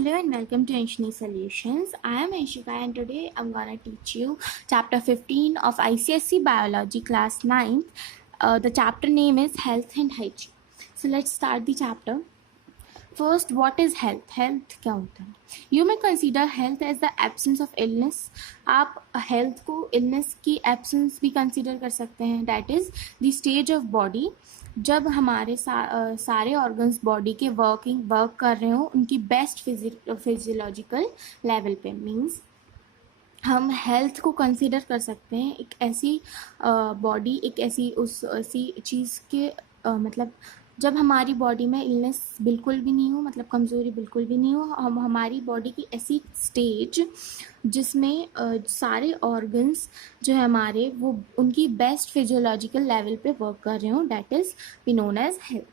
Hello and welcome to Anshini Solutions. I am Anshika and today I'm gonna teach you chapter 15 of ICSE Biology class 9th. The chapter name is Health and Hygiene. So let's start the chapter. First, what is health? Health क्या होता है? You may consider health as the absence of illness. आप health को illness की absence भी consider कर सकते हैं. That is the stage of body जब हमारे सारे ऑर्गन्स बॉडी के वर्क कर रहे हो उनकी बेस्ट फिजियोलॉजिकल लेवल पे. मीन्स हम हेल्थ को कंसिडर कर सकते हैं एक ऐसी बॉडी, एक ऐसी चीज़ के मतलब जब हमारी बॉडी में इलनेस बिल्कुल भी नहीं हो, मतलब कमज़ोरी बिल्कुल भी नहीं हो, हमारी बॉडी की ऐसी स्टेज जिसमें सारे ऑर्गन्स जो है हमारे वो उनकी बेस्ट फिजियोलॉजिकल लेवल पे वर्क कर रहे हो. That is we known as health.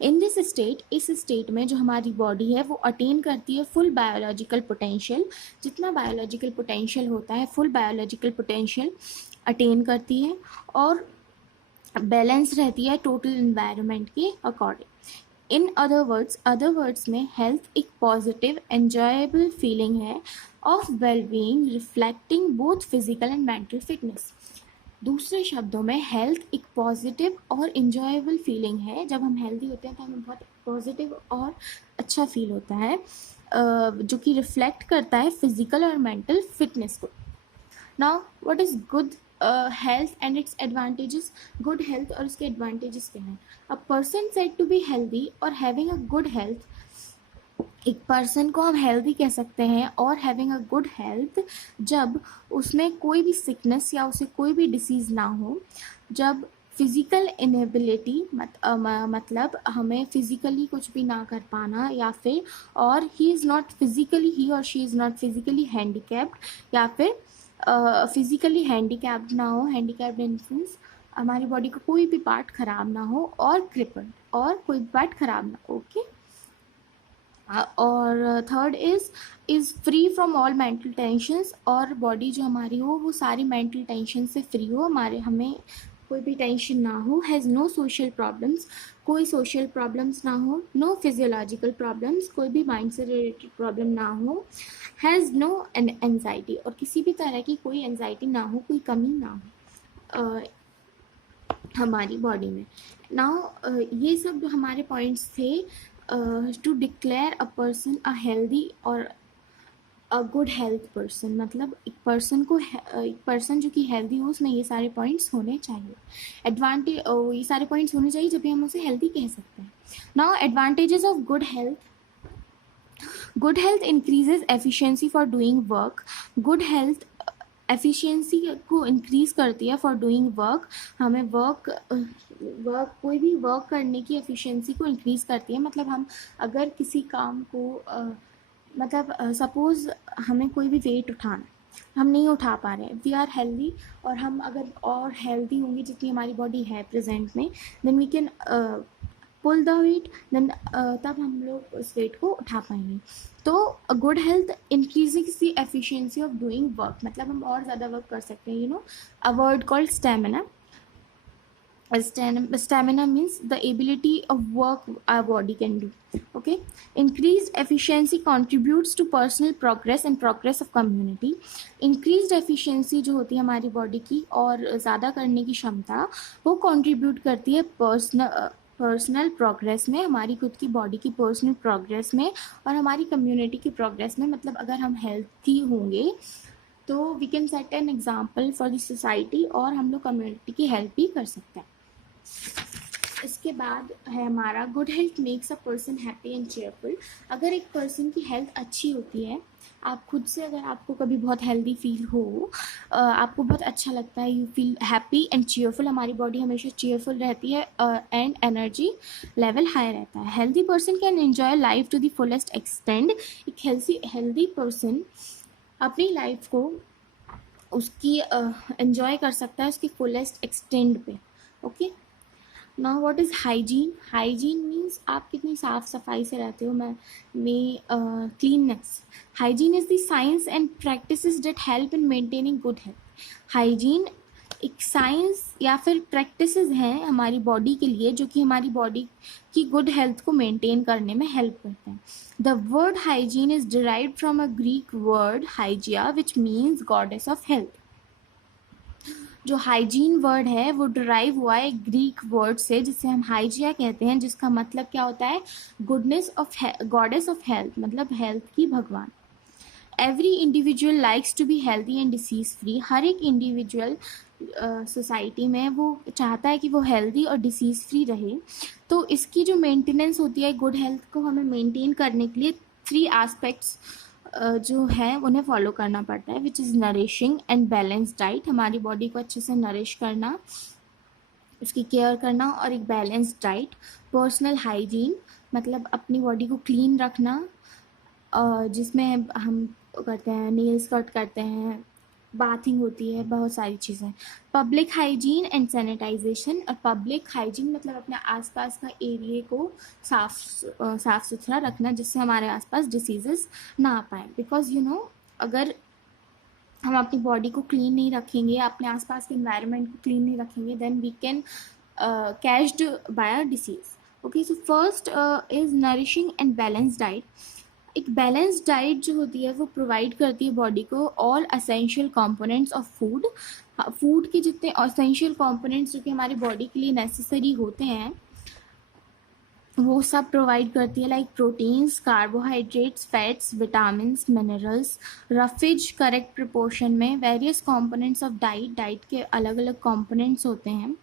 In this state, इस स्टेट में जो हमारी बॉडी है वो अटेन करती है फुल बायोलॉजिकल पोटेंशियल. जितना बायोलॉजिकल पोटेंशियल होता है फुल बायोलॉजिकल पोटेंशियल अटेन करती है और बैलेंस रहती है टोटल इन्वायरमेंट के अकॉर्डिंग. इन अदर वर्ड्स में हेल्थ एक पॉजिटिव एन्जॉयबल फीलिंग है of wellbeing reflecting both physical and mental fitness. दूसरे शब्दों में हेल्थ एक पॉजिटिव और इन्जॉयबल फीलिंग है. जब हम हेल्दी होते हैं तो हमें बहुत पॉजिटिव और अच्छा फील होता है जो कि रिफ्लेक्ट करता है फिजिकल और मेंटल फिटनेस को. Now what is good health and its advantages. Good health और उसके एडवांटेजेस क्या हैं? A person said to be healthy और हैविंग अ गुड हेल्थ, एक पर्सन को हम हेल्दी कह सकते हैं और हैविंग अ गुड हेल्थ जब उसमें कोई भी सिकनेस या उसे कोई भी डिसीज़ ना हो. जब फिज़िकल इनेबिलिटी मतलब हमें फिज़िकली कुछ भी ना कर पाना, या फिर और ही और she is not physically handicapped, या फिर फिज़िकली हैंडीकैप्ड ना हो. हैंडीकैप्ड इन सेंस हमारी बॉडी का कोई भी पार्ट ख़राब ना हो, और क्रिपल्ड और कोई भी पार्ट ख़राब ना हो. ओके. और third is free from all mental tensions. और बॉडी जो हमारी हो वो सारी मेंटल टेंशन से फ्री हो, हमें कोई भी टेंशन ना हो. हैज़ नो सोशल प्रॉब्लम्स, कोई सोशल प्रॉब्लम्स ना हो. नो फिजियोलॉजिकल प्रॉब्लम्स, कोई भी माइंड से रिलेटेड प्रॉब्लम ना हो. हैज़ नो एनजाइटी, और किसी भी तरह की कोई एनजाइटी ना हो, कोई कमी ना हो हमारी बॉडी में. नाउ ये सब हमारे पॉइंट्स थे to declare a person a healthy और अ गुड हेल्थ पर्सन. मतलब एक पर्सन जो कि हेल्दी हो उसमें ये सारे पॉइंट्स होने चाहिए. ये सारे पॉइंट्स होने चाहिए जब भी हम उसे हेल्दी कह सकते हैं. Now advantages of good health. Good health increases efficiency for doing work. Good health efficiency को इंक्रीज़ करती है फॉर डूइंग वर्क. हमें कोई भी वर्क करने की एफिशिएंसी को इंक्रीज़ करती है. मतलब हम अगर किसी काम को सपोज़ हमें कोई भी वेट उठाना, हम नहीं उठा पा रहे हैं, वी आर हेल्दी, और हम अगर और हेल्दी होंगे जितनी हमारी बॉडी है प्रेजेंट में, then we can pull the weight, then तब हम लोग उस वेट को उठा पाएंगे. तो good health increasing the efficiency of doing work, मतलब हम और ज़्यादा वर्क कर सकते हैं. A word called stamina. Stamina means the ability of work our body can do. Okay. Increased efficiency contributes to personal progress and progress of community. Increased efficiency जो होती है हमारी बॉडी की और ज़्यादा करने की क्षमता, वो contribute करती है पर्सनल प्रोग्रेस में, हमारी खुद की बॉडी की पर्सनल प्रोग्रेस में और हमारी कम्युनिटी की प्रोग्रेस में. मतलब अगर हम हेल्थी होंगे तो we can set an example for the society और हम लोग कम्युनिटी की हेल्प भी कर सकते हैं. इसके बाद है हमारा good health makes a person happy and cheerful. अगर एक पर्सन की हेल्थ अच्छी होती है, आप खुद से अगर आपको कभी बहुत हेल्दी फील हो, आपको बहुत अच्छा लगता है, you feel happy and cheerful, हमारी बॉडी हमेशा चेयरफुल रहती है एंड एनर्जी लेवल हाई रहता है. Healthy person can enjoy life to the fullest extend. एक हेल्दी पर्सन अपनी लाइफ को उसकी एन्जॉय कर सकता है उसकी फुलेस्ट एक्सटेंड पे. Okay. Now what is hygiene. Hygiene means आप कितनी साफ़ सफाई से रहते हो. Cleanness. Hygiene is the science and practices that help in maintaining good health. Hygiene एक साइंस या फिर प्रैक्टिसेस हैं हमारी बॉडी के लिए जो कि हमारी बॉडी की गुड हेल्थ को मेंटेन करने में हेल्प करते हैं. The word hygiene is derived from a Greek word Hygieia which means goddess of health. जो हाइजीन वर्ड है वो डिराइव हुआ है ग्रीक वर्ड से जिसे हम हाइजिया कहते हैं, जिसका मतलब क्या होता है, goodness of goddess of health, मतलब हेल्थ की भगवान. Every individual likes to be healthy and disease free. हर एक इंडिविजुअल सोसाइटी में वो चाहता है कि वो हेल्दी और डिसीज़ फ्री रहे. तो इसकी जो मेंटेनेंस होती है, गुड हेल्थ को हमें मेंटेन करने के लिए 3 एस्पेक्ट्स जो है उन्हें फॉलो करना पड़ता है, which is nourishing and balance diet. हमारी बॉडी को अच्छे से नरिश करना, उसकी केयर करना, और एक बैलेंस डाइट. पर्सनल हाइजीन मतलब अपनी बॉडी को क्लीन रखना, जिसमें हम करते हैं नेल्स कट करते हैं, बाथिंग होती है, बहुत सारी चीज़ें. Public hygiene and sanitisation. और पब्लिक हाइजीन मतलब अपने आसपास का एरिया को साफ सुथरा रखना जिससे हमारे आसपास डिसीजेस ना आ पाए. बिकॉज अगर हम अपनी बॉडी को क्लीन नहीं रखेंगे, अपने आसपास के इन्वायरमेंट को क्लीन नहीं रखेंगे, then we can catched by a disease. Okay, so first is nourishing and balance diet. एक बैलेंस डाइट जो होती है वो प्रोवाइड करती है बॉडी को all essential components of food. Food के जितने असेंशियल कंपोनेंट्स जो कि हमारी बॉडी के लिए नेसेसरी होते हैं वो सब प्रोवाइड करती है, like proteins, carbohydrates, fats, vitamins, minerals, roughage correct proportion में. वेरियस कंपोनेंट्स ऑफ डाइट के अलग अलग कंपोनेंट्स होते हैं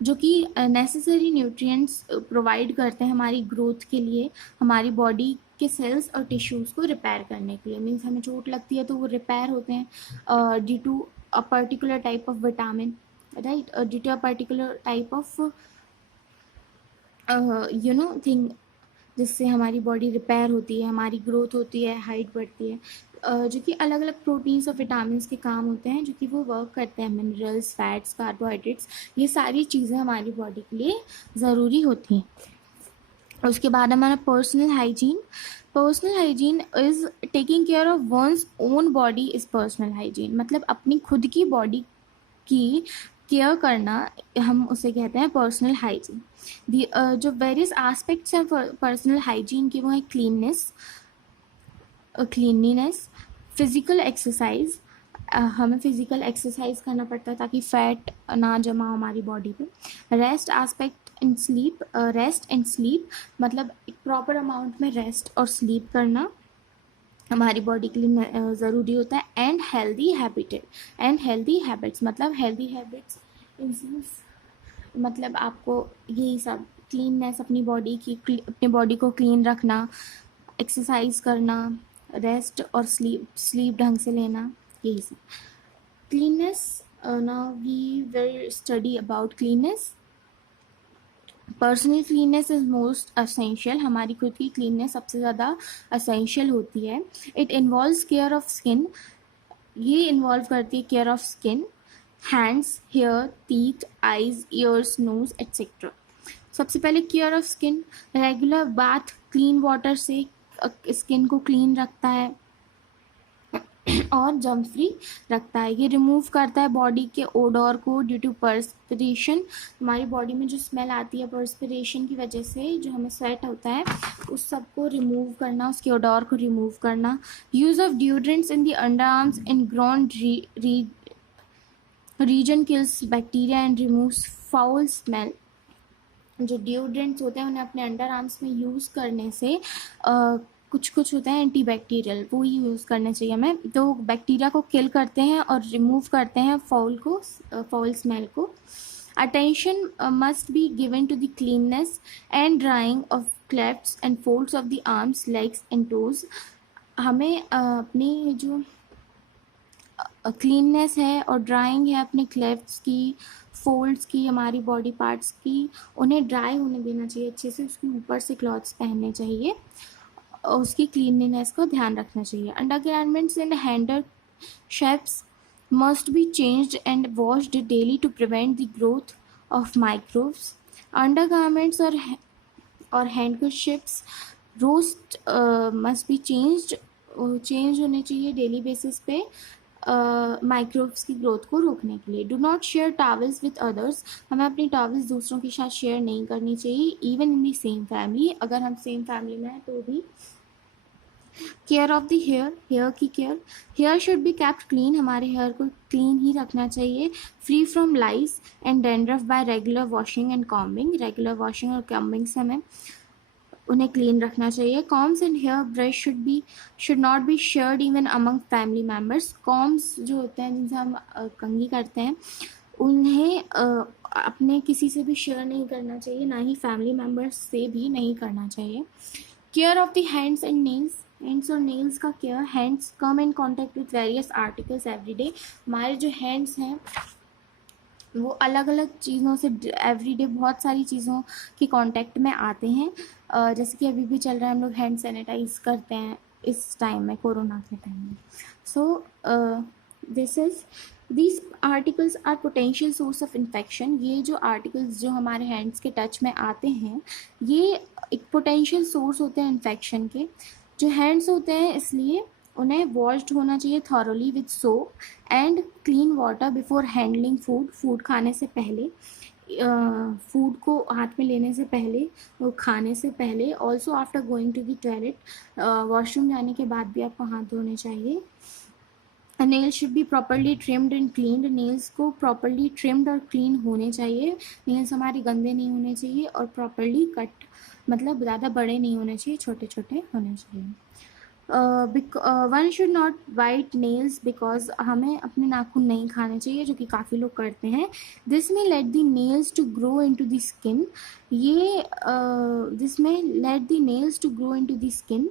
जो कि नेसेसरी न्यूट्रिएंट्स प्रोवाइड करते हैं हमारी ग्रोथ के लिए, हमारी बॉडी के सेल्स और टिश्यूज़ को रिपेयर करने के लिए. मीन्स हमें चोट लगती है तो वो रिपेयर होते हैं due to a particular type of vitamin, right, due to a particular type of thing, जिससे हमारी बॉडी रिपेयर होती है, हमारी ग्रोथ होती है, हाइट बढ़ती है. जो कि अलग अलग प्रोटीन्स और विटामिन्स के काम होते हैं जो कि वो वर्क करते हैं. मिनरल्स, फैट्स, कार्बोहाइड्रेट्स, ये सारी चीज़ें हमारी बॉडी के लिए ज़रूरी होती हैं. उसके बाद हमारा personal hygiene. Personal hygiene is taking care of one's own body is personal hygiene. मतलब अपनी खुद की बॉडी की केयर करना, हम उसे कहते हैं पर्सनल हाइजीन. जो वेरियस एस्पेक्ट्स हैं पर्सनल हाइजीन के वो हैं क्लीनलीनेस, फिज़िकल एक्सरसाइज. हमें फ़िज़िकल एक्सरसाइज करना पड़ता है ताकि फ़ैट ना जमा हो हमारी बॉडी पे. Rest aspect in sleep. Rest and sleep मतलब एक प्रॉपर अमाउंट में रेस्ट और स्लीप करना हमारी बॉडी के लिए ज़रूरी होता है. एंड हेल्दी हैबिट्स मतलब हेल्दी हैबिट्स इन सेंस मतलब आपको यही सब क्लीननेस, अपनी बॉडी को क्लीन रखना, एक्सरसाइज करना, रेस्ट और स्लीप ढंग से लेना, यही सब. Cleanness, now we will study about cleanness. Personal cleanness is most essential. हमारी खुद की क्लीननेस सबसे ज़्यादा असेंशियल होती है. It involves care of skin. ये इन्वॉल्व करती है care of skin, hands, hair, teeth, eyes, ears, nose etcetera. सबसे पहले care of skin. Regular bath clean water से स्किन को क्लीन रखता है और जर्म फ्री रखता है. ये रिमूव करता है बॉडी के ओडोर को ड्यू टू पर्सपिरेशन. हमारी बॉडी में जो स्मेल आती है पर्सपिरेशन की वजह से, जो हमें स्वेट होता है, उस सब को रिमूव करना, उसके ओडोर को रिमूव करना. Use of deodorants in the under arms in ground region kills bacteria and removes foul smell. जो डिओड्रेंट्स होते हैं उन्हें अपने अंडर आर्म्स में यूज़ करने से कुछ होता है एंटीबैक्टीरियल, वो ही यूज़ करने चाहिए हमें. तो बैक्टीरिया को किल करते हैं और रिमूव करते हैं फाउल स्मेल को. Attention must be given to the cleanness and drying of clefts and folds of the arms, legs and toes. हमें अपनी जो क्लीननेस है और ड्राइंग है अपने क्लेफ्ट्स की, फोल्ड्स की, हमारी बॉडी पार्ट्स की, उन्हें ड्राई होने देना चाहिए अच्छे से. उसके ऊपर से क्लॉथ्स पहनने चाहिए, उसकी क्लीनलीनेस का ध्यान रखना चाहिए. Undergarments and handkerchiefs must be changed and washed daily to prevent the growth of microbes. Undergarments और हैंडकरशिप्स रोस्ट मस्ट बी चेंज होने चाहिए डेली बेसिस पे माइक्रोब्स की ग्रोथ को रोकने के लिए। Do not share towels with others, हमें अपनी टॉवल्स दूसरों के साथ शेयर नहीं करनी चाहिए, even in the same family, अगर हम सेम फैमिली में हैं तो भी। Care of the hair, hair की care, hair should be kept clean, हमारे हेयर को क्लीन ही रखना चाहिए, free from lice and dandruff by regular washing and combing, regular washing और कॉम्बिंग से हमें उन्हें क्लीन रखना चाहिए। Combs and hair brush should not be shared even among family members, combs जो होते हैं जिनसे हम कंघी करते हैं उन्हें अपने किसी से भी शेयर नहीं करना चाहिए, ना ही फैमिली मेम्बर्स से भी नहीं करना चाहिए। Care of the hands and nails, hands और नेल्स का care, hands come in contact with various articles everyday, हमारे जो हैंड्स हैं वो अलग अलग चीज़ों से एवरीडे बहुत सारी चीज़ों के कांटेक्ट में आते हैं, जैसे कि अभी भी चल रहा है, हम लोग हैंड सैनिटाइज करते हैं इस टाइम में, कोरोना के टाइम में। So these articles are potential source of infection, ये जो आर्टिकल्स जो हमारे हैंड्स के टच में आते हैं ये एक पोटेंशियल सोर्स होते हैं इन्फेक्शन के। जो हैंड्स होते हैं इसलिए उन्हें वॉश्ड होना चाहिए thoroughly with soap and clean water before handling food, food खाने से पहले, फूड को हाथ में लेने से पहले, वो खाने से पहले, also after going to the toilet, washroom जाने के बाद भी आपको हाथ धोने चाहिए। Nails should be properly trimmed and cleaned, nails को प्रॉपरली ट्रिम्ड और क्लीन होने चाहिए, नेल्स हमारे गंदे नहीं होने चाहिए और प्रॉपरली कट, मतलब ज़्यादा बड़े नहीं होने चाहिए, छोटे छोटे होने चाहिए। One should not bite nails because, हमें अपने नाखून नहीं खाने चाहिए जो कि काफ़ी लोग करते हैं। This may let the nails to grow into the skin, ये this may let the nails to grow into the skin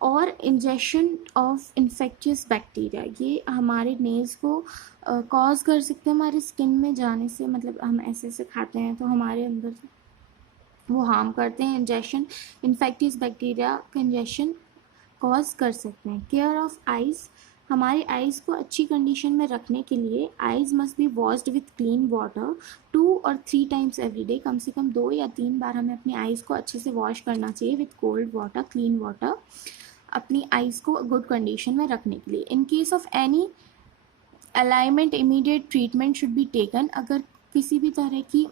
और इंजेक्शन ऑफ इन्फेक्टियस बैक्टीरिया, ये हमारे नेल्स को कॉज कर सकते हैं हमारे स्किन में जाने से, मतलब हम ऐसे ऐसे खाते हैं तो हमारे अंदर वो हार्म करते हैं, इंजेक्शन इन्फेक्टियस बैक्टीरिया का इंजेक्शन कॉज कर सकते हैं। केयर ऑफ आइज़, हमारे आइज़ को अच्छी कंडीशन में रखने के लिए eyes must be washed with clean water 2 और 3 टाइम्स एवरी डे, कम से कम 2 या 3 बार हमें अपनी आइज़ को अच्छे से वॉश करना चाहिए with cold water, clean water, अपनी आइज़ को गुड कंडीशन में रखने के लिए। In case of any alignment immediate treatment should be taken, अगर किसी भी तरह की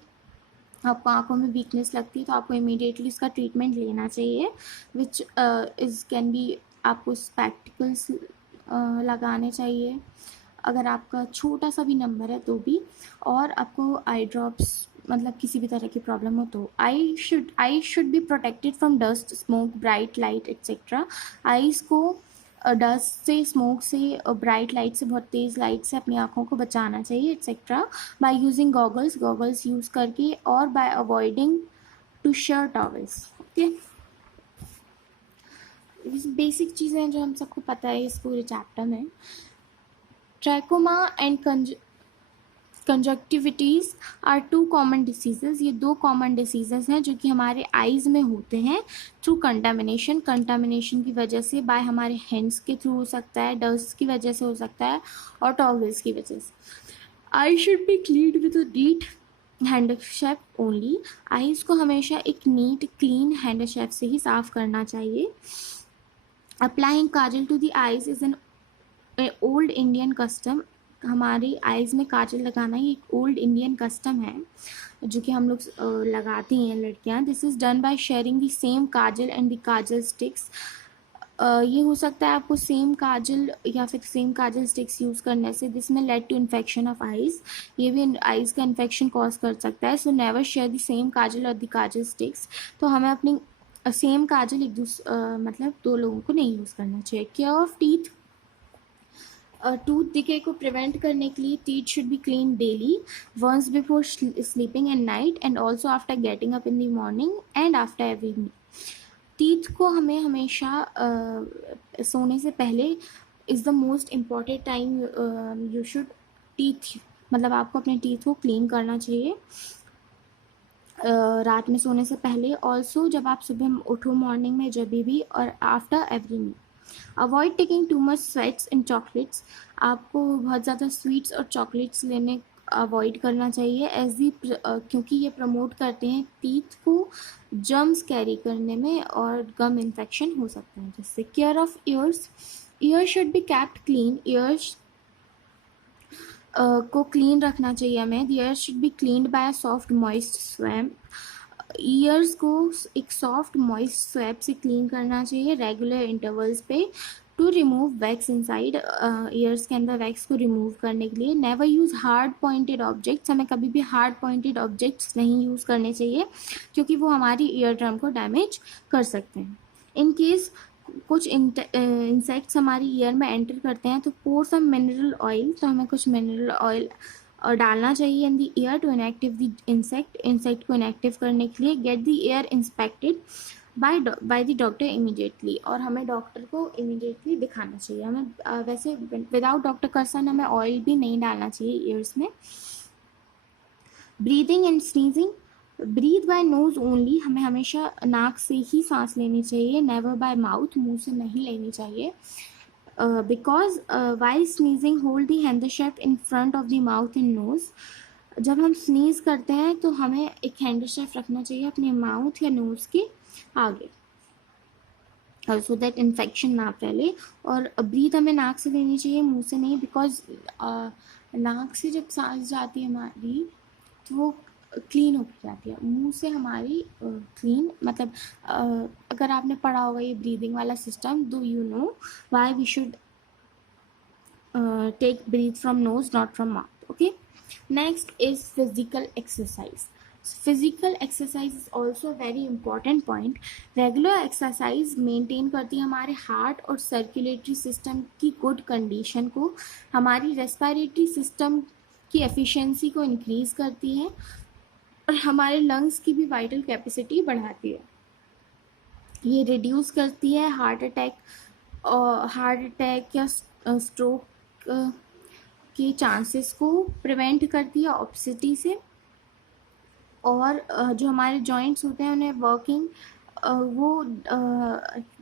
आपको आंखों में वीकनेस लगती है तो आपको इमीडिएटली इसका ट्रीटमेंट लेना चाहिए, विच इज़ कैन बी, आपको स्पेक्टिकल्स लगाने चाहिए अगर आपका छोटा सा भी नंबर है तो भी, और आपको आई ड्रॉप्स, मतलब किसी भी तरह की प्रॉब्लम हो तो। आई should be protected from dust, smoke, bright light etcetera, eyes को डस्ट से, स्मोक से, ब्राइट लाइट से, बहुत तेज़ लाइट से अपनी आँखों को बचाना चाहिए etcetera, by using goggles use करके, और by avoiding to share towels. Okay, basic चीज़ें हैं जो हम सबको पता है इस पूरे चैप्टर में। Trachoma and conjunctivitis are 2 common diseases, ये 2 कॉमन डिसीजेज़ हैं जो कि हमारे आइज़ में होते हैं थ्रू कंटामिनेशन की वजह से, बाय हमारे हैंड्स के थ्रू हो सकता है, डस्ट की वजह से हो सकता है, और टॉवल्स की वजह से। Eye should be cleaned with a neat handkerchief only, eyes को हमेशा एक नीट क्लीन हैंडशेफ से ही साफ़ करना चाहिए। Applying kajal to the eyes is an old Indian custom, हमारी आइज़ में काजल लगाना ही एक ओल्ड इंडियन कस्टम है जो कि हम लोग लगाती हैं लड़कियां। This is done by sharing the same Kajal and the Kajal sticks, ये हो सकता है आपको सेम काजल या फिर सेम काजल स्टिक्स यूज़ करने से, this may lead to infection of eyes, ये भी आइज़ का इन्फेक्शन कॉज कर सकता है। So never share the same kajal और द काजल स्टिक्स, तो हमें अपनी सेम काजल एक मतलब 2 लोगों को नहीं यूज़ करना चाहिए। Care of teeth, tooth decay को प्रिवेंट करने के लिए teeth should be clean daily, once before sleeping at night and also after getting up in the morning and after every meal. Teeth को हमें हमेशा सोने से पहले is the most important time, you should teeth, मतलब आपको अपने teeth को क्लीन करना चाहिए रात में सोने से पहले, ऑल्सो जब आप सुबह उठो मॉर्निंग में जब भी, और after every meal. Avoid taking too much sweets and chocolates, आपको बहुत ज़्यादा स्वीट्स और चॉकलेट्स लेने अवॉइड करना चाहिए, क्योंकि ये प्रमोट करते हैं टीथ को जर्म्स कैरी करने में और गम इन्फेक्शन हो सकता है जिससे। Care of ears, ear should be kept clean, ears को क्लीन रखना चाहिए हमें. The ear should be cleaned by a soft moist swab. Ears को एक सॉफ्ट मॉइस्ट स्वैप से क्लीन करना चाहिए रेगुलर इंटरवल्स पे to remove wax inside. Ears के अंदर वैक्स को रिमूव करने के लिए. Never use hard pointed objects. हमें कभी भी हार्ड पॉइंटेड ऑब्जेक्ट्स नहीं यूज़ करने चाहिए क्योंकि वो हमारी ईयर ड्रम को डैमेज कर सकते हैं. इन केस कुछ इंसेक्ट्स हमारी ईयर में एंटर करते हैं तो पोर सम मिनरल ऑयल. तो हमें कुछ मिनरल ऑयल डालना चाहिए in the ear to inactive the insect को इनएक्टिव करने के लिए. Get the ear inspected by the doctor immediately. और हमें डॉक्टर को इमीडिएटली दिखाना चाहिए. हमें वैसे विदाउट डॉक्टर कंसर्न हमें ऑयल भी नहीं डालना चाहिए ईयर्स में. Breathing and sneezing. Breathe by nose only. हमें हमेशा नाक से ही सांस लेनी चाहिए. Never by mouth. मुंह से नहीं लेनी चाहिए. Because while sneezing hold the handkerchief in front of the mouth and nose. जब हम स्नीज करते हैं तो हमें एक हैंडशेफ रखना चाहिए अपने माउथ या नोज के आगे सो दैट इन्फेक्शन ना फैले. और ब्रीथ हमें नाक से लेनी चाहिए, मुंह से नहीं. बिकॉज नाक से जब सांस जाती है हमारी तो वो क्लीन होकर जाती है. मुंह से हमारी क्लीन मतलब अगर आपने पढ़ा होगा ये ब्रीदिंग वाला सिस्टम तो you know why we should take breath from nose not from mouth. Okay. Next is physical exercise. Physical exercise is also very important point. Regular exercise maintain करती है हमारे हार्ट और सर्कुलेटरी सिस्टम की good condition को. हमारी respiratory system की efficiency को increase करती है और हमारे लंग्स की भी वाइटल कैपेसिटी बढ़ाती है. ये रिड्यूस करती है हार्ट अटैक या स्ट्रोक के चांसेस को प्रिवेंट करती है ओबेसिटी से. और जो हमारे जॉइंट्स होते हैं उन्हें वर्किंग वो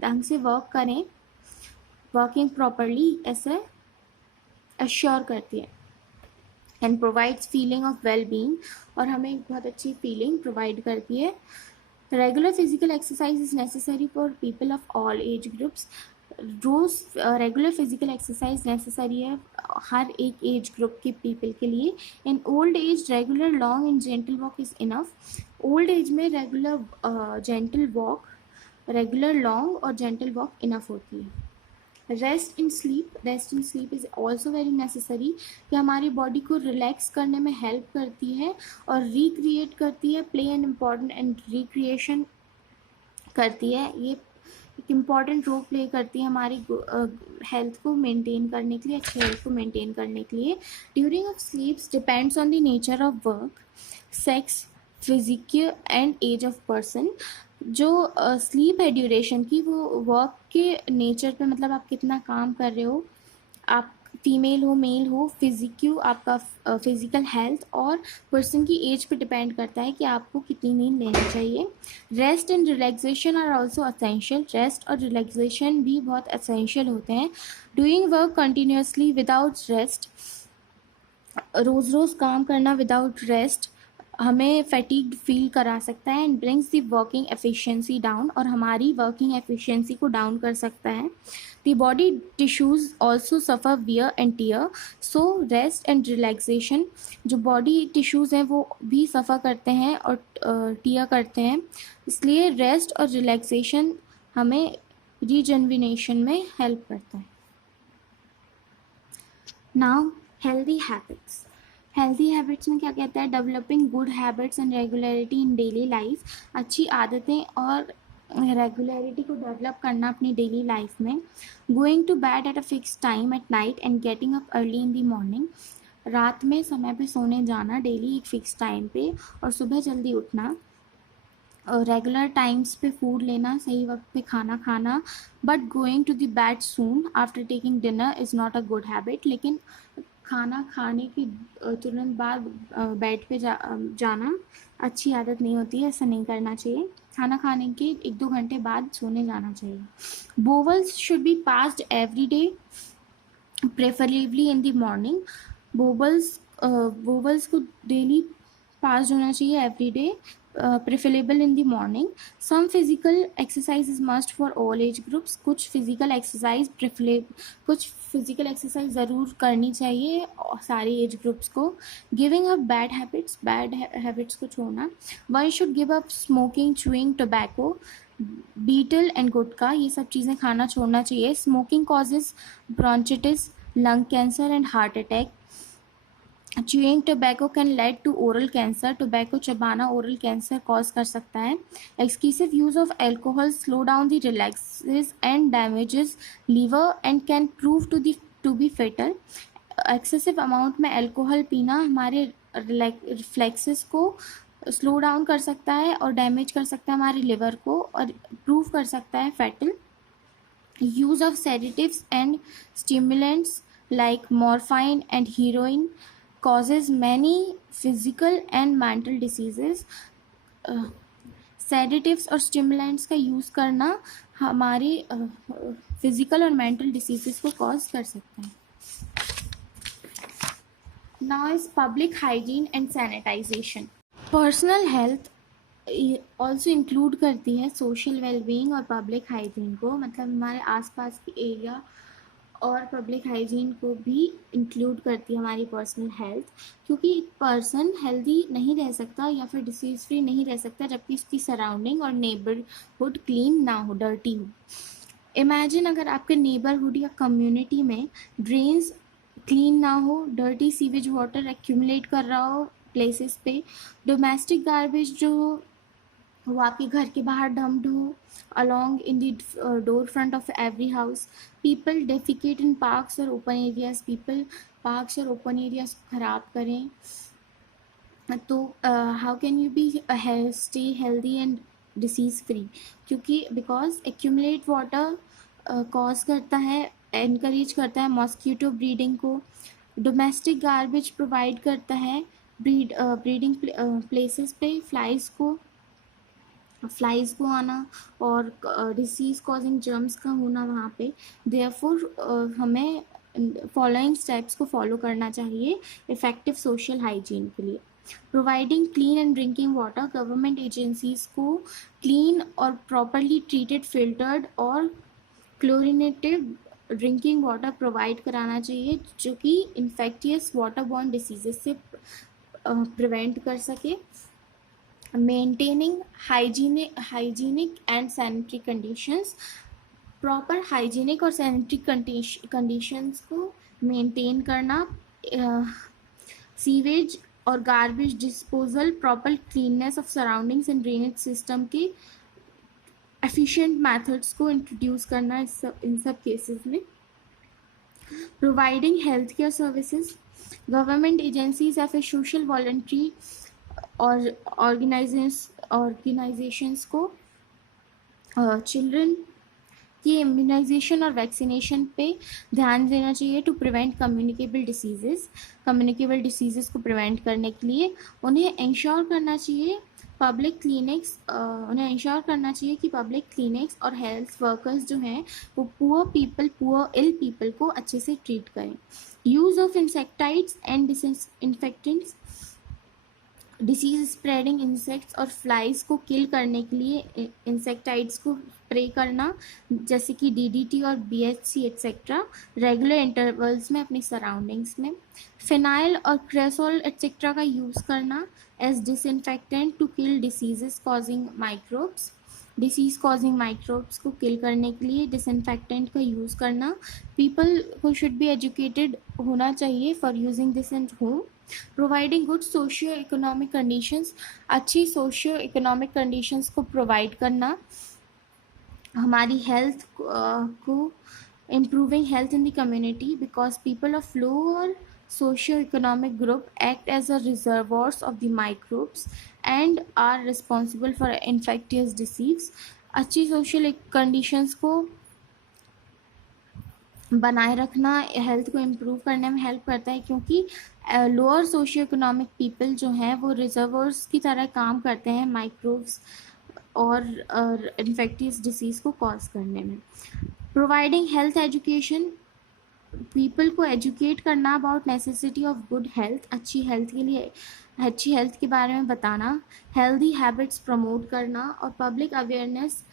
ढंग से वर्किंग प्रॉपरली ऐसे अश्योर करती है. And provides feeling of well being. और हमें एक बहुत अच्छी फीलिंग प्रोवाइड करती है. Regular physical exercise is necessary for people of all age groups. रोज़ रेगुलर फिजिकल एक्सरसाइज नेसेसरी है हर एक एज ग्रुप के पीपल के लिए. In old age regular long and gentle walk is enough. Old age में रेगुलर लॉन्ग और gentle walk enough होती है. Rest in sleep is also very necessary. कि हमारी बॉडी को रिलैक्स करने में हेल्प करती है और रिक्रिएट करती है. Play an important and recreation करती है. ये एक इम्पॉर्टेंट रोल प्ले करती है हमारी हेल्थ को मेंटेन करने के लिए, अच्छी हेल्थ को मेंटेन करने के लिए. During of sleeps depends on the nature of work, sex, physical and age of person. जो स्लीप है ड्यूरेशन की वो वर्क के नेचर पे मतलब आप कितना काम कर रहे हो, आप फीमेल हो मेल हो, आपका फिजिकल हेल्थ और पर्सन की एज पे डिपेंड करता है कि आपको कितनी नींद लेनी चाहिए. Rest and relaxation are also essential. Rest और रिलैक्सेशन भी बहुत असेंशियल होते हैं. Doing work continuously without rest, रोज़ रोज़ काम करना विदाउट रेस्ट हमें फैटिग्ड फील करा सकता है. And brings the working efficiency down. और हमारी वर्किंग एफिशिएंसी को डाउन कर सकता है. The body tissues also suffer wear and tear. So rest and relaxation, जो बॉडी टिश्यूज़ हैं वो भी सफ़र करते हैं और टीयर करते हैं. इसलिए रेस्ट और रिलैक्सेशन हमें रीजनरेशन में हेल्प करता है. Now healthy habits. Healthy habits में क्या कहता है? Developing good habits and regularity in daily life. अच्छी आदतें और रेगुलरिटी को डेवलप करना अपनी डेली लाइफ में. Going to bed at a fix time at night and getting up early in the morning. रात में समय पे सोने जाना डेली एक फिक्स टाइम पे और सुबह जल्दी उठना. रेगुलर टाइम्स पे फूड लेना, सही वक्त पे खाना खाना. But going to the bed soon after taking dinner is not a good habit. लेकिन खाना खाने के तुरंत बाद बेड पे जाना अच्छी आदत नहीं होती है. ऐसा नहीं करना चाहिए. खाना खाने के 1-2 घंटे बाद सोने जाना चाहिए. Bowels should be passed every day, preferably in the morning. Bowels को डेली पास होना चाहिए every day. preferable in the morning. Some physical exercise is must for all age groups. कुछ physical exercise ज़रूर करनी चाहिए सारी एज ग्रुप्स को. Giving up bad habits को छोड़ना. One should give up smoking, chewing, tobacco, betel and gutkha, ये सब चीज़ें खाना छोड़ना चाहिए. Smoking causes bronchitis, lung cancer and heart attack. Chewing tobacco can lead to oral cancer. Tobacco चबाना ओरल कैंसर कॉज कर सकता है. Excessive use of alcohol slow down the relaxes and damages liver and can prove to be fatal. Excessive amount में alcohol पीना हमारे reflexes को slow down कर सकता है और डैमेज कर सकता है हमारे लिवर को और प्रूव कर सकता है fatal. Use of sedatives and stimulants like morphine and heroin causes many physical and mental diseases. sedatives और stimulants का यूज़ करना हमारे फिजिकल और मेंटल डिसीजेस को कॉज कर सकता है. Now is public hygiene and sanitization. Personal health also include करती है सोशल वेलबींग और पब्लिक हाइजीन को. मतलब हमारे आसपास की एरिया और पब्लिक हाइजीन को भी इंक्लूड करती है हमारी पर्सनल हेल्थ. क्योंकि एक पर्सन हेल्दी नहीं रह सकता या फिर डिसीज़ फ्री नहीं रह सकता जबकि उसकी सराउंडिंग और नेबरहुड क्लीन ना हो, डर्टी हो. इमेजिन अगर आपके नेबरहुड या कम्युनिटी में ड्रेन्स क्लीन ना हो, डर्टी सीवेज वाटर एक्यूमुलेट कर रहा हो प्लेसेस पे, डोमेस्टिक गार्बेज जो वो आपके घर के बाहर डम्प्ड हो along in the door front of every house. People defecate in parks or open areas. People parks और open areas खराब करें. तो how can you be stay healthy and disease free? क्योंकि because accumulate water cause करता है, encourage करता है mosquito breeding को. Domestic garbage provide करता है breeding places पे फ्लाइज को आना और डिसीज कॉजिंग जर्म्स का होना वहाँ पे. देयरफॉर हमें फॉलोइंग स्टेप्स को फॉलो करना चाहिए इफ़ेक्टिव सोशल हाइजीन के लिए. Providing clean and drinking water. Government agencies को क्लीन और प्रॉपरली ट्रीटेड, फिल्टर्ड और क्लोरिनेटेड ड्रिंकिंग वाटर प्रोवाइड कराना चाहिए जो कि इन्फेक्टियस वाटर बॉर्न डिसीजेस से प्रिवेंट कर सके. Maintaining hygienic and sanitary conditions. Proper hygienic और सैनिटरी कंडीशंस को मेंटेन करना. सीवेज और garbage disposal, proper cleanness of surroundings and drainage system के एफिशिएंट मेथड्स को इंट्रोड्यूस करना इन सब केसेस में. Providing health care services. Government agencies या फिर सोशल वॉलंटरी और ऑर्गेनाइजेशंस को चिल्ड्रन की इम्यूनाइजेशन और वैक्सीनेशन पे ध्यान देना चाहिए टू प्रिवेंट कम्युनिकेबल डिसीजेस को प्रिवेंट करने के लिए उन्हें इंश्योर करना चाहिए कि पब्लिक क्लिनिक्स और हेल्थ वर्कर्स जो हैं वो पुअर इल पीपल को अच्छे से ट्रीट करें. Use of insecticides and disinfectants. Disease spreading insects और फ्लाइज को किल करने के लिए इंसेक्टाइड्स को स्प्रे करना जैसे कि DDT और BHC एट्सेट्रा रेगुलर इंटरवल्स में अपनी सराउंडिंग्स में. फिनाइल और क्रेसोल एट्सेट्रा का यूज़ करना as disinfectant to kill disease causing microbes को किल करने के लिए डिसइंफेक्टेंट का यूज़ करना. पीपल को शुड बी एजुकेटेड होना चाहिए for using this in home. Providing good socio economic conditions. अच्छी सोशियो इकोनॉमिक कंडीशंस को प्रोवाइड करना हमारी हेल्थ को improving health in the community because people of lower socio-economic group act as a reservoirs of the microbes and are responsible for infectious disease. अच्छी social conditions को बनाए रखना health को improve करने में हेल्प करता है क्योंकि लोअर सोशियो इकोनॉमिक पीपल जो हैं वो रिजर्वर्स की तरह काम करते हैं माइक्रोब्स और इन्फेक्टियस डिसीज़ को कॉज करने में. Providing health education. पीपल को एजुकेट करना about necessity of good health, अच्छी हेल्थ के बारे में बताना, हेल्दी हैबिट्स प्रमोट करना और पब्लिक अवेयरनेस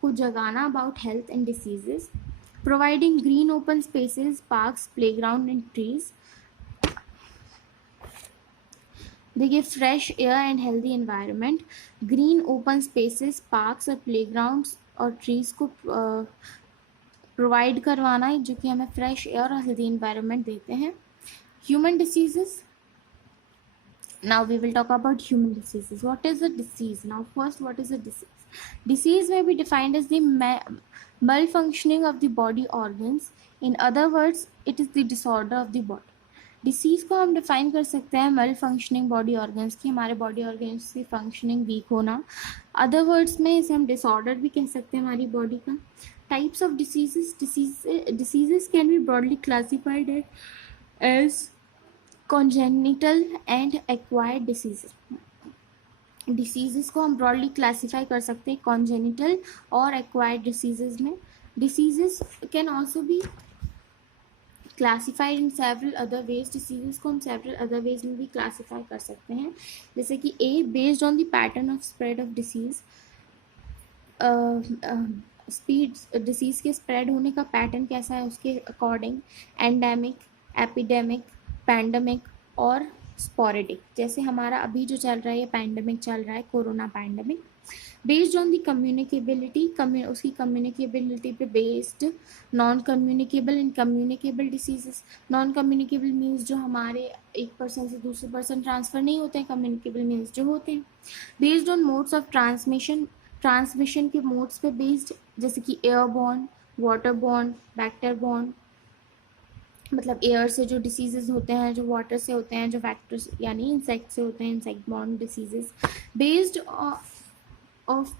को जगाना about health and diseases, providing green open spaces, parks, playground and trees. देखिए, fresh air and healthy environment, green open spaces, parks और प्लेग्राउंड्स और ट्रीज को प्रोवाइड करवाना है जो कि हमें फ्रेश एयर और हेल्दी एनवायरनमेंट देते हैं। Human diseases, now we will talk about human diseases. What is a disease? Now first, what is a disease? Disease may be defined as the malfunctioning of the body organs. In other words, it is the disorder of the body. Disease को हम define कर सकते हैं मल functioning body organs की, हमारे body organs की functioning week होना। अदर वर्ड्स में इसे हम डिसऑर्डर भी कह सकते हैं हमारी बॉडी का। Types of diseases can be broadly classified as congenital and acquired diseases. Diseases को हम ब्रॉडली क्लासीफाई कर सकते हैं कॉन्जेनिटल और एक्वायर्ड डिसीजेस में। Diseases can also be classified in several other ways. Diseases को हम सेवरल अदर वेज में भी क्लासीफाई कर सकते हैं, जैसे कि a, based on the pattern of spread of disease. Speed disease के स्प्रेड होने का पैटर्न कैसा है उसके अकॉर्डिंग। एंडेमिक, एपिडेमिक, पैंडमिक और स्पोरेडिक, जैसे हमारा अभी जो चल रहा है ये पैंडमिक चल रहा है, corona pandemic. Based on the communicability, उसकी कम्युनिकेबिलिटी पे based. Non communicable and communicable diseases. Non communicable means जो हमारे एक पर्सन से दूसरे पर्सन ट्रांसफ़र नहीं होते हैं, कम्युनिकेबल मीन्स जो होते हैं। Based on modes of transmission के मोड्स पे बेस्ड, जैसे कि एयरबॉर्न, वाटरबॉर्न, बैक्टीरियाबॉर्न, मतलब एयर से जो डिसीजेज होते हैं, जो वाटर से होते हैं, जो वेक्टर्स यानी इंसेक्ट से होते हैं, insect born diseases. Based of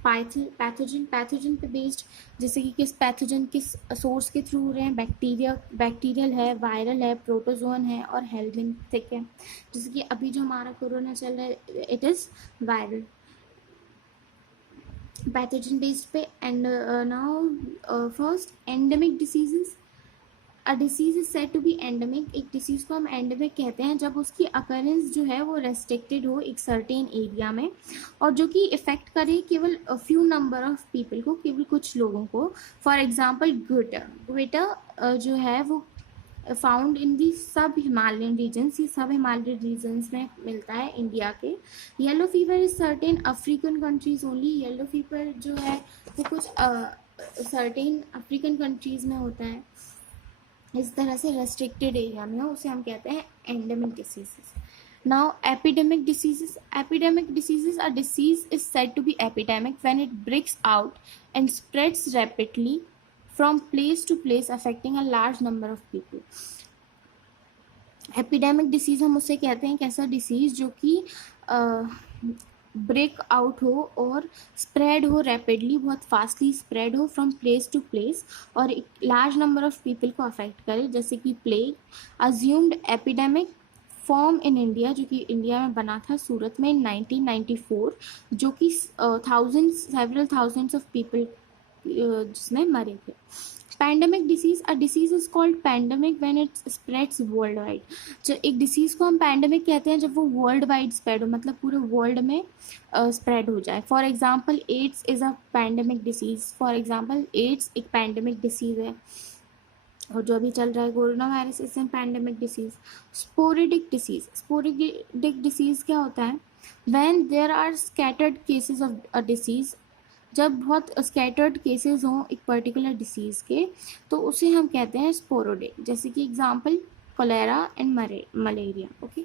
pathogen पे बेस्ड, जैसे कि किस पैथोजन किस सोर्स के थ्रू हो रहे हैं। बैक्टीरियल है, वायरल है, प्रोटोजोन है और हेल्मिंथिक है। जैसे कि अभी जो हमारा कोरोना चल रहा है it is viral. Pathogen based पे। And now first, endemic diseases. A disease is said to be endemic. एक डिसीज़ को हम एंडेमिक कहते हैं जब उसकी अकरेंस जो है वो रेस्ट्रिक्टेड हो एक सर्टेन एरिया में, और जो कि इफ़ेक्ट करे केवल फ्यू नंबर ऑफ पीपल को, केवल कुछ लोगों को। फॉर एग्जांपल ग्वेटर जो है वो फाउंड इन दी सब हिमालयन रीजन्स, ये सब हिमालयन रीजन्स में मिलता है इंडिया के। Yellow fever is certain African countries only. Yellow fever जो है वो कुछ सर्टेन अफ्रीकन कंट्रीज़ में होता है, इस तरह से रेस्ट्रिक्टेड एरिया में हो, उसे हम कहते हैं endemic diseases. Now epidemic diseases. Epidemic diseases, a disease is said to be epidemic when it breaks out and spreads rapidly from place to place affecting a large number of people. Epidemic disease हम उसे कहते हैं कैसा disease जो कि break out हो और spread हो रैपिडली, बहुत फास्टली स्प्रेड हो फ्रॉम प्लेस टू प्लेस और एक लार्ज नंबर ऑफ पीपल को अफेक्ट करे, जैसे कि plague. Assumed epidemic form in India, जो कि इंडिया में बना था सूरत में इन 1994, जो कि सेवरल थाउजेंड्स ऑफ पीपल जिसमें मरे थे। Pandemic disease, a disease is called pandemic when it spreads world wide. जो एक डिसीज़ को हम पैंडमिक कहते हैं जब वो वर्ल्ड वाइड स्प्रेड हो, मतलब पूरे वर्ल्ड में स्प्रेड हो जाए। For example AIDS is a pandemic disease. For example AIDS एक पैंडमिक डिसीज़ है, और जो अभी चल रहा है corona virus is a pandemic disease. Sporadic disease. Sporadic disease क्या होता है? When there are scattered cases of a disease, जब बहुत स्कैटर्ड केसेस हों एक पर्टिकुलर डिसीज़ के, तो उसे हम कहते हैं स्पोरोडिक। जैसे कि example cholera and malaria. Okay,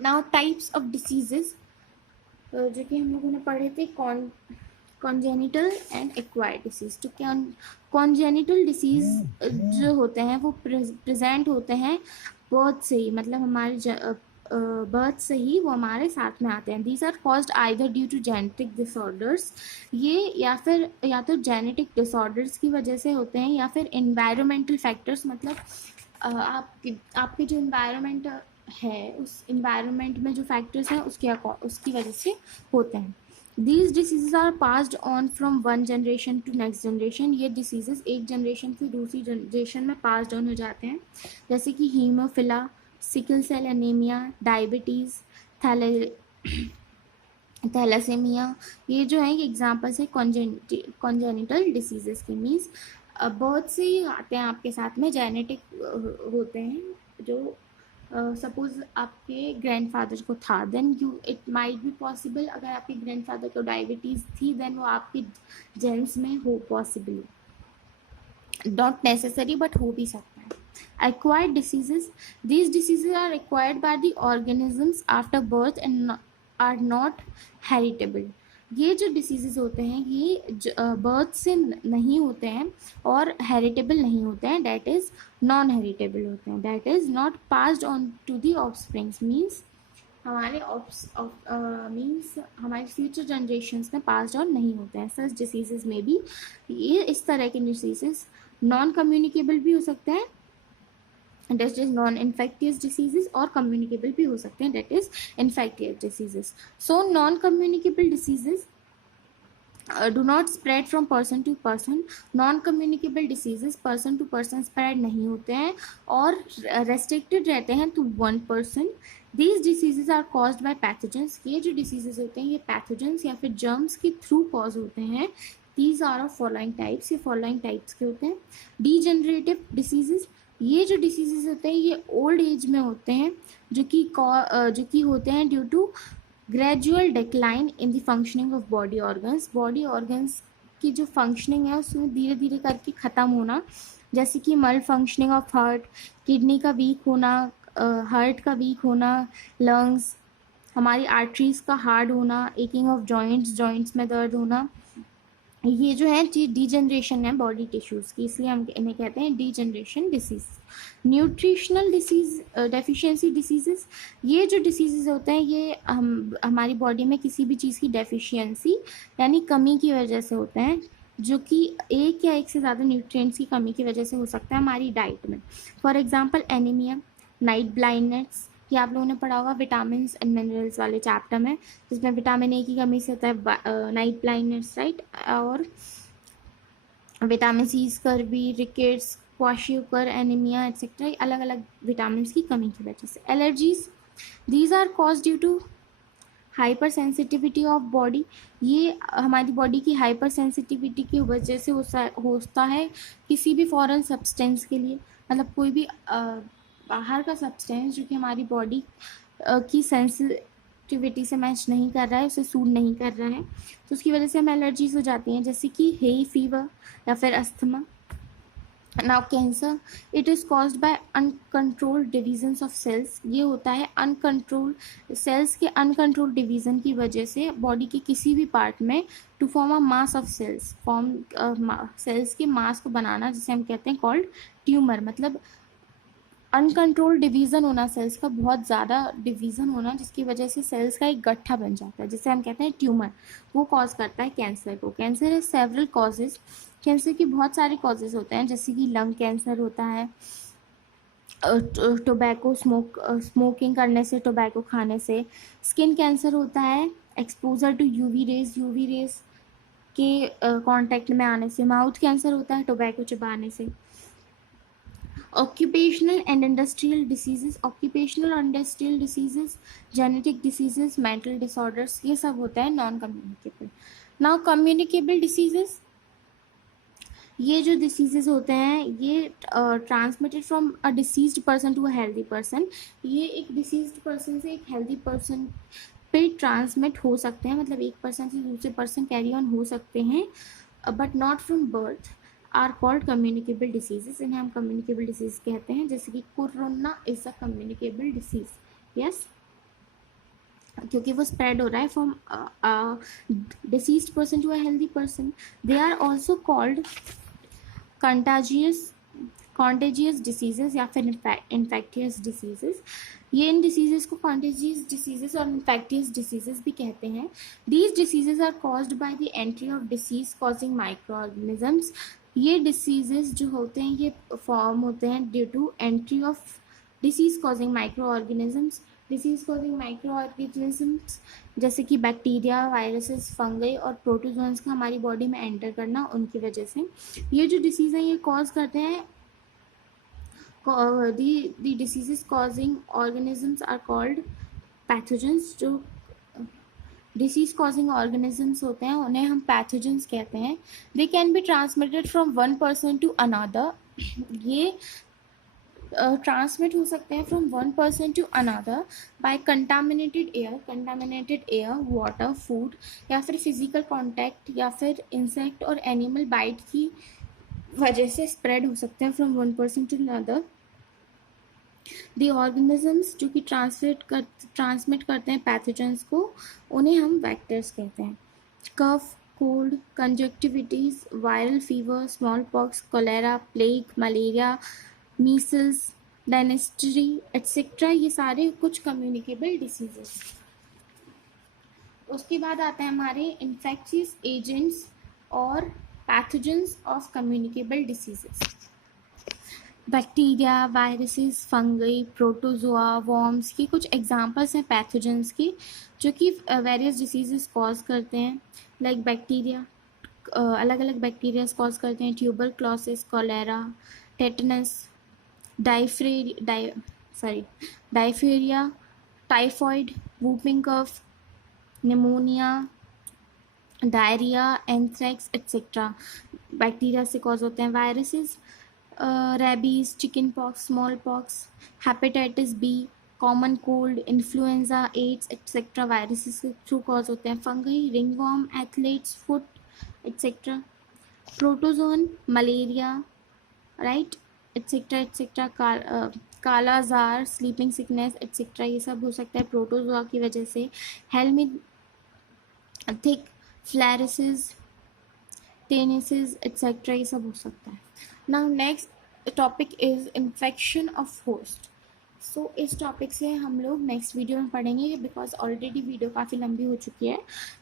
now types of diseases जो कि हम लोगों ने पढ़े थे, कॉन्जेनिटल एंड एक्वायर्ड डिसीज। तो क्या कॉन्जेनिटल डिसीज जो होते हैं वो प्रेजेंट होते हैं बर्थ से ही, मतलब हमारे बर्थ से ही वो हमारे साथ में आते हैं। These are caused either due to genetic disorders, ये या तो जेनेटिक डिसऑर्डर्स की वजह से होते हैं या फिर इन्वायरमेंटल फैक्टर्स, मतलब आपके जो इन्वायरमेंट है उस इन्वायरमेंट में जो फैक्टर्स हैं उसकी वजह से होते हैं। These diseases are passed on from one generation to next generation. ये diseases एक generation से दूसरी generation में passed on हो जाते हैं, जैसे कि haemophilia, sickle cell anaemia, diabetes, thalassaemia. ये जो है ये एग्जाम्पल्स है कॉन्जेनिटल डिसीजेस के। मीन्स बर्थ से ही आते हैं आपके साथ में, जेनेटिक होते हैं। जो सपोज आपके ग्रैंडफादर को था, then you it might be possible, अगर आपके ग्रैंडफादर को डायबिटीज़ थी देन वो आपके जेन्स में हो पॉसिबली, नॉट नेसेसरी बट हो भी सकता है। Acquired diseases, these diseases are acquired by the organisms after birth and are not heritable. ये जो डिसीजेज होते हैं ये बर्थ से नहीं होते हैं और हेरिटेबल नहीं होते हैं, दैट इज़ नॉन हेरिटेबल होते हैं, that is not passed on to the offsprings. Means हमारे मीन्स हमारे फ्यूचर जनरेशन्स में पास्ड ऑन नहीं होते हैं। सच डिसीजेज में भी ये इस तरह के डिसीजेज नॉन कम्युनिकेबल भी हो सकते हैं, that is non infectious diseases, और कम्युनिकेबल भी हो सकते हैं, that is infectious diseases. So non communicable diseases do not spread from person to person. Non communicable diseases person to person spread नहीं होते हैं और रेस्ट्रिक्टेड रहते हैं to one person. These diseases are caused by pathogens. ये जो diseases होते हैं ये पैथोजेंस या फिर जर्म्स के थ्रू कॉज होते हैं। These are of following types, ये फॉलोइंग टाइप्स के होते हैं। डीजेनरेटिव डिसीजेज, ये जो डिसीजेज होते हैं ये ओल्ड एज में होते हैं, जो कि होते हैं due to gradual decline in the functioning of body organs. Body organs की जो फंक्शनिंग है उसमें धीरे धीरे करके ख़त्म होना, जैसे कि मल फंक्शनिंग ऑफ हार्ट, किडनी का वीक होना, हार्ट का वीक होना, लंग्स, हमारी आर्टरीज का हार्ड होना, एकिंग ऑफ जॉइंट्स में दर्द होना। ये जो है डीजनरेशन है बॉडी टिश्यूज़ की, इसलिए हम इन्हें कहते हैं degeneration disease. Nutritional disease deficiency diseases, ये जो डिसीजेज होते हैं ये हमारी बॉडी में किसी भी चीज़ की डेफिशिएंसी यानी कमी की वजह से होते हैं, जो कि एक या एक से ज़्यादा न्यूट्रिएंट्स की कमी की वजह से हो सकता है हमारी डाइट में। For example anaemia, night blindness, ये आप लोगों ने पढ़ा होगा विटामिन एंड मिनरल्स वाले चैप्टर में, जिसमें विटामिन ए की कमी से होता है नाइट ब्लाइंडनेस, राइट। और vitamin C, scurvy, rickets, kwashiorkor anaemia etcetera, अलग अलग विटामिन की कमी की वजह से। Allergies, these are cause due to hypersensitivity of body, ये हमारी बॉडी की हाइपर सेंसिटिविटी की वजह से होता है किसी भी फॉरेन सब्सटेंस के लिए, मतलब कोई भी बाहर का सब्सटेंस जो कि हमारी बॉडी की सेंसिटिविटी से मैच नहीं कर रहा है, उसे सूट नहीं कर रहा है, तो उसकी वजह से हमें एलर्जीज हो जाती हैं, जैसे कि हेई फीवर या फिर asthma. Now cancer, it is caused by uncontrolled divisions of cells, ये होता है अनकंट्रोल्ड सेल्स के अनकंट्रोल्ड डिवीज़न की वजह से बॉडी के किसी भी पार्ट में to form a mass of cells, cells के मास को बनाना, जिसे हम कहते हैं कॉल्ड ट्यूमर। मतलब अनकंट्रोल डिवीज़न होना, सेल्स का बहुत ज़्यादा डिवीज़न होना, जिसकी वजह से सेल्स का एक गट्ठा बन जाता है, जिसे हम कहते हैं ट्यूमर, वो कॉज करता है कैंसर को। कैंसर है सेवरल कॉजेज़, कैंसर की बहुत सारे कॉजेज़ होते हैं, जैसे कि लंग कैंसर होता है, टोबैको स्मोकिंग करने से, टोबैको खाने से। स्किन कैंसर होता है एक्सपोजर टू यूवी रेज के कांटेक्ट में आने से। माउथ कैंसर होता है टोबैको चबाने से। occupational and industrial diseases, occupational and industrial diseases, genetic diseases, mental disorders, ये सब होता है non communicable. Now communicable diseases, ये जो डिसीजेज होते हैं ये transmitted from a diseased person to a healthy person, ये एक डिसीज्ड पर्सन से एक हेल्दी पर्सन पे ट्रांसमिट हो सकते हैं, मतलब एक पर्सन से दूसरे पर्सन कैरी ऑन हो सकते हैं, but not from birth, are called communicable diseases. इन्हें हम कम्युनिकेबल डिसीज कहते हैं, जैसे कि corona is a communicable disease, yes, क्योंकि वो स्प्रेड हो रहा है from diseased person to a healthy person. They are also called contagious diseases या फिर इन्फेक्टियस डिसीजेज। ये इन डिसीजेज को कॉन्टेजियस डिसीजेज और इन्फेक्टियस डिसीजेज भी कहते हैं। These diseases are caused by the entry of disease causing microorganisms. ये डिसीजेज जो होते हैं ये फॉर्म होते हैं due to entry of disease causing microorganisms disease causing microorganisms जैसे कि बैक्टीरिया, वायरसेस, फंगई और प्रोटोजोन्स का हमारी बॉडी में एंटर करना, उनकी वजह से ये जो डिसीज़ हैं ये कॉज करते हैं. The diseases causing organisms are called pathogens. जो डिसीज कॉजिंग ऑर्गेनिजम्स होते हैं उन्हें हम पैथोजेंस कहते हैं. They can be transmitted from one person to another. ये ट्रांसमिट हो सकते हैं from one person to another by contaminated air, water, food, या फिर फिजिकल कॉन्टैक्ट, या फिर इंसेक्ट और एनिमल बाइट की वजह से स्प्रेड हो सकते हैं from one person to another. The organisms जो कि ट्रांसमिट करते हैं पैथोजेंस को, उन्हें हम वेक्टर्स कहते हैं. Cough, cold, conjunctivitis, viral fever, smallpox, cholera, plague, malaria, measles, dysentery etcetera, ये सारे कुछ कम्युनिकेबल डिसीजेस. उसके बाद आते हैं हमारे इन्फेक्शियस एजेंट्स और pathogens of communicable diseases. Bacteria, viruses, fungi, protozoa, worms की कुछ एग्जांपल्स हैं पैथोजेंस की जो कि वेरियस डिसीजेस कॉज करते हैं. लाइक बैक्टीरिया, अलग अलग बैक्टीरियाज कॉज करते हैं. Tuberculosis, cholera, tetanus, diphtheria, typhoid, whooping cough, pneumonia, diarrhoea, anthrax etcetera bacteria से कॉज होते हैं. Viruses, rabies, chickenpox, smallpox, hepatitis B, common cold, influenza, AIDS etcetera viruses के through cause होते हैं. Fungi, ringworm, athlete's foot etcetera. Protozoan, malaria, right, etcetera etcetera. Kala azar, sleeping sickness etcetera, ये सब हो सकता है प्रोटोजोआ की वजह से. थिक फ्लैरेसिस, टेनिसिस एट्सेट्रा, ये सब हो सकता है. Now next topic is infection of host. So इस टॉपिक से हम लोग नेक्स्ट वीडियो में पढ़ेंगे बिकॉज ऑलरेडी वीडियो काफ़ी लंबी हो चुकी है.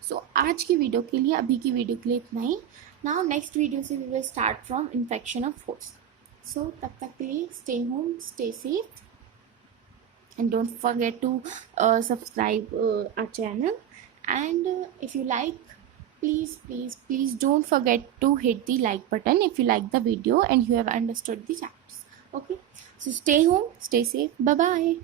सो आज की वीडियो के लिए, अभी की वीडियो के लिए इतना ही. नाउ नेक्स्ट वीडियो से we will start from infection of host. So तब तक के लिए stay home, stay safe, and don't forget to subscribe our channel. And if you like, please don't forget to hit the like button if you like the video and you have understood the chapters. Okay, so stay home, stay safe, bye bye.